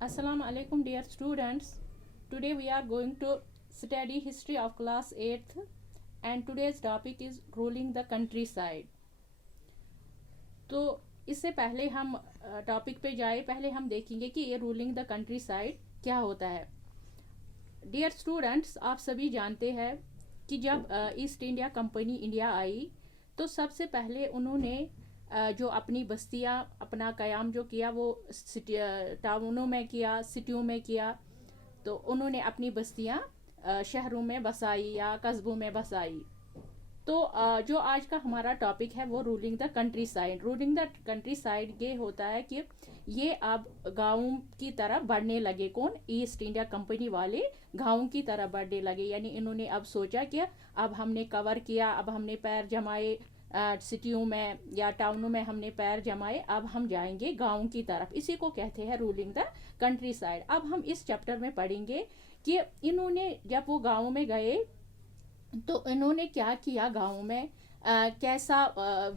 Assalamu alaikum dear students. Today we are going to study history of class 8th and today's topic is ruling the countryside. तो इससे पहले हम topic पे जाए पहले हम देखेंगे कि ये रूलिंग द कंट्री साइड क्या होता है. डियर स्टूडेंट्स, आप सभी जानते हैं कि जब east India company India I तो सबसे पहले उन्होंने जो अपनी बस्तियां अपना क़याम जो किया वो टाउनों में किया, सिटियों में किया. तो उन्होंने अपनी बस्तियां शहरों में बसाई या कस्बों में बसाई. तो जो आज का हमारा टॉपिक है वो ruling the country side. Ruling the country side ये होता है कि ये अब गाँव की तरफ बढ़ने लगे. कौन? ईस्ट इंडिया कंपनी वाले गाँव की तरफ बढ़ने लगे. यानी इन्होंने अब सोचा कि अब हमने कवर किया, अब हमने पैर जमाए सिटियों में या टाउनों में हमने पैर जमाए, अब हम जाएंगे गाँव की तरफ. इसी को कहते हैं रूलिंग द कंट्री साइड. अब हम इस चैप्टर में पढ़ेंगे कि इन्होंने जब वो गाँव में गए तो इन्होंने क्या किया गाँव में, कैसा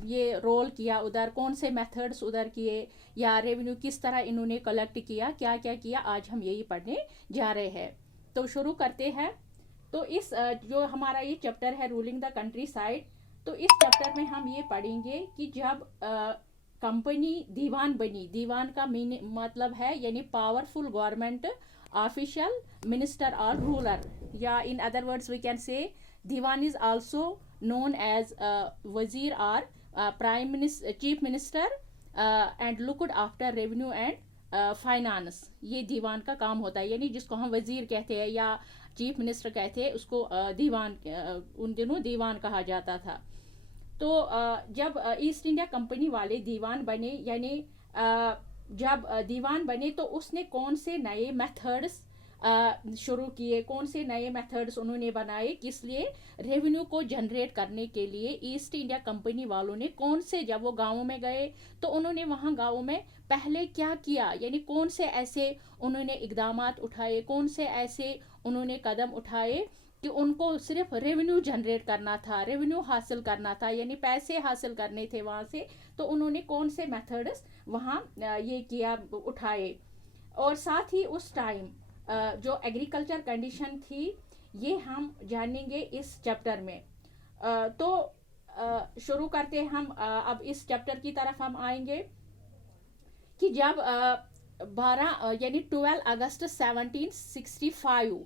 ये रोल किया, उधर कौन से मेथड्स उधर किए या रेवेन्यू किस तरह इन्होंने कलेक्ट किया, क्या क्या किया, आज हम यही पढ़ने जा रहे हैं. तो शुरू करते हैं. तो इस जो हमारा ये चैप्टर है रूलिंग द कंट्री साइड, तो इस चैप्टर में हम ये पढ़ेंगे कि जब कंपनी दीवान बनी. दीवान का मतलब है यानी पावरफुल गवर्नमेंट ऑफिशियल, मिनिस्टर और रूलर, या in other words we can say Diwan is also known as Wazir or Prime Minister, Chief Minister and looked after revenue and finance. ये दीवान का काम होता है. यानी जिसको हम वजीर कहते हैं या चीफ मिनिस्टर कहते हैं उसको दीवान, उन दिनों दीवान कहा जाता था. तो जब ईस्ट इंडिया कंपनी वाले दीवान बने, यानी जब दीवान बने तो उसने कौन से नए मेथड्स शुरू किए, कौन से नए मेथड्स उन्होंने बनाए, किस लिए? रेवेन्यू को जनरेट करने के लिए ईस्ट इंडिया कंपनी वालों ने कौन से, जब वो गाँव में गए तो उन्होंने वहाँ गाँव में पहले क्या किया, यानी कौन से ऐसे उन्होंने इकदामात उठाए, कौन से ऐसे उन्होंने कदम उठाए कि उनको सिर्फ रेवेन्यू जनरेट करना था, रेवेन्यू हासिल करना था, यानी पैसे हासिल करने थे वहाँ से. तो उन्होंने कौन से मेथड्स वहाँ ये किया, उठाए. और साथ ही उस टाइम जो एग्रीकल्चर कंडीशन थी ये हम जानेंगे इस चैप्टर में. तो शुरू करते हैं हम. अब इस चैप्टर की तरफ हम आएंगे कि जब 12 यानी 12 अगस्त 1765,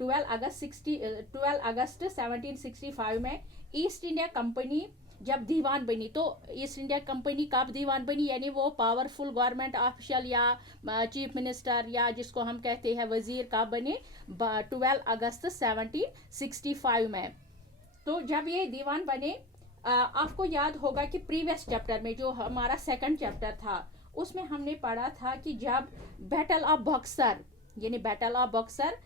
12 अगस्त 1765 में ईस्ट इंडिया कंपनी जब दीवान बनी. तो ईस्ट इंडिया कंपनी कब दीवान बनी, यानी वो पावरफुल गवर्नमेंट ऑफिशियल या चीफ मिनिस्टर या जिसको हम कहते हैं वजीर कब बने? 12 अगस्त 1765 में. तो जब ये दीवान बने, आपको याद होगा कि प्रीवियस चैप्टर में जो हमारा सेकंड चैप्टर था उसमें हमने पढ़ा था कि जब बैटल ऑफ बक्सर, यानी बैटल ऑफ बक्सर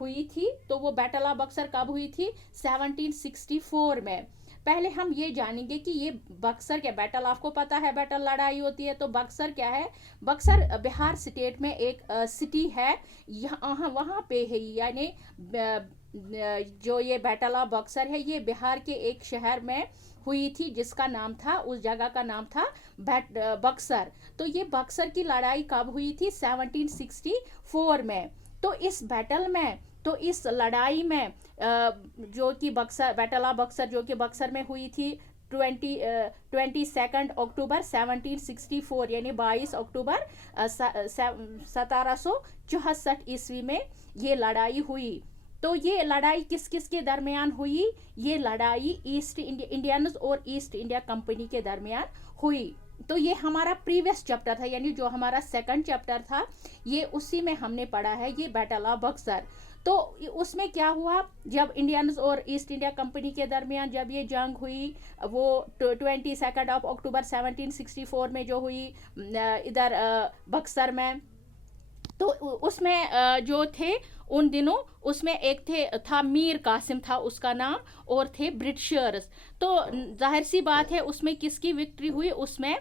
हुई थी. तो वो बैटल ऑफ बक्सर कब हुई थी? 1764 में. पहले हम ये जानेंगे कि ये बक्सर क्या, बैटल आपको पता है बैटल लड़ाई होती है, तो बक्सर क्या है? बक्सर बिहार स्टेट में एक सिटी है, यहाँ वहाँ पे है. यानी जो ये बैटल ऑफ बक्सर है ये बिहार के एक शहर में हुई थी जिसका नाम था, उस जगह का नाम था बक्सर. तो ये बक्सर की लड़ाई कब हुई थी? 1764 में. तो इस बैटल में, तो इस लड़ाई में जो कि बक्सर, बैटल ऑफ बक्सर जो कि बक्सर में हुई थी 22 अक्टूबर 1764, यानी 22 अक्टूबर 1764 ईस्वी में ये लड़ाई हुई. तो ये लड़ाई किस किस के दरमियान हुई? ये लड़ाई ईस्ट इंडियंस और ईस्ट इंडिया कंपनी के दरमियान हुई. तो ये हमारा प्रीवियस चैप्टर था, यानी जो हमारा सेकंड चैप्टर था ये उसी में हमने पढ़ा है ये बैटल ऑफ बक्सर. तो उसमें क्या हुआ, जब इंडियंस और ईस्ट इंडिया कंपनी के दरमियान जब ये जंग हुई, वो 22 अक्टूबर 1764 में जो हुई इधर बक्सर में. तो उसमें जो थे उन दिनों, उसमें एक था मीर कासिम था उसका नाम, और थे ब्रिटिशर्स. तो जाहिर सी बात है उसमें किसकी विक्ट्री हुई? उसमें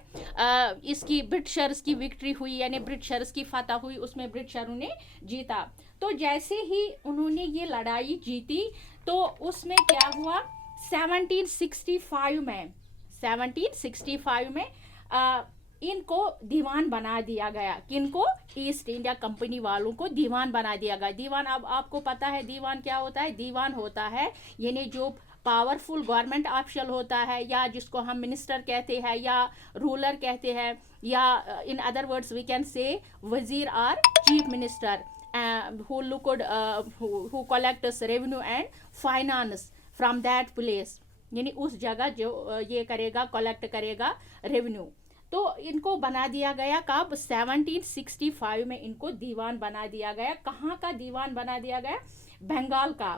इसकी ब्रिटिशर्स की विक्ट्री हुई, यानी ब्रिटिशर्स की फतह हुई, उसमें ब्रिटिशरों ने जीता. तो जैसे ही उन्होंने ये लड़ाई जीती तो उसमें क्या हुआ? 1765 में इनको दीवान बना दिया गया। किनको? ईस्ट इंडिया कंपनी वालों को दीवान बना दिया गया। दीवान, अब आपको पता है दीवान क्या होता है? दीवान होता है यानी जो पावरफुल गवर्नमेंट ऑफिशियल होता है, या जिसको हम मिनिस्टर कहते हैं या रूलर कहते हैं, या in other words we can say वजीर और chief minister, who collects revenue and finance from that place, यानी उस जगह जो ये करेगा, कलेक्ट करेगा रेवेन्यू। तो इनको बना दिया गया कब? 1765 में इनको दीवान बना दिया गया। कहाँ का दीवान बना दिया गया? बंगाल का।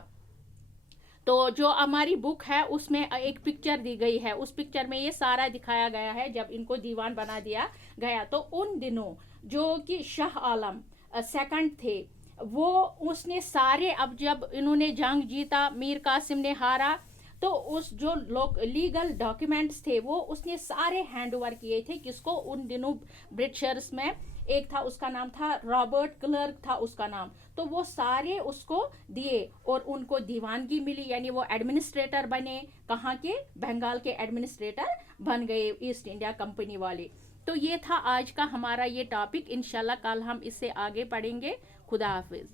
तो जो हमारी बुक है उसमें एक पिक्चर दी गई है, उस पिक्चर में ये सारा दिखाया गया है जब इनको दीवान बना दिया गया। तो उन दिनों जो कि शाह आलम सेकंड थे, वो उसने सारे, अब जब इन्होंने जंग जीता, मीर कासिम ने हारा, तो उस जो लोग लीगल डॉक्यूमेंट्स थे वो उसने सारे हैंड ओवर किए थे। किसको? उन दिनों ब्रिटिशर्स में एक था, उसका नाम था रॉबर्ट क्लर्क था उसका नाम। तो वो सारे उसको दिए और उनको दीवानगी मिली, यानी वो एडमिनिस्ट्रेटर बने। कहाँ के? बंगाल के एडमिनिस्ट्रेटर बन गए ईस्ट इंडिया कंपनी वाले। तो ये था आज का हमारा ये टॉपिक। इंशाल्लाह कल हम इससे आगे पढ़ेंगे। खुदा हाफिज।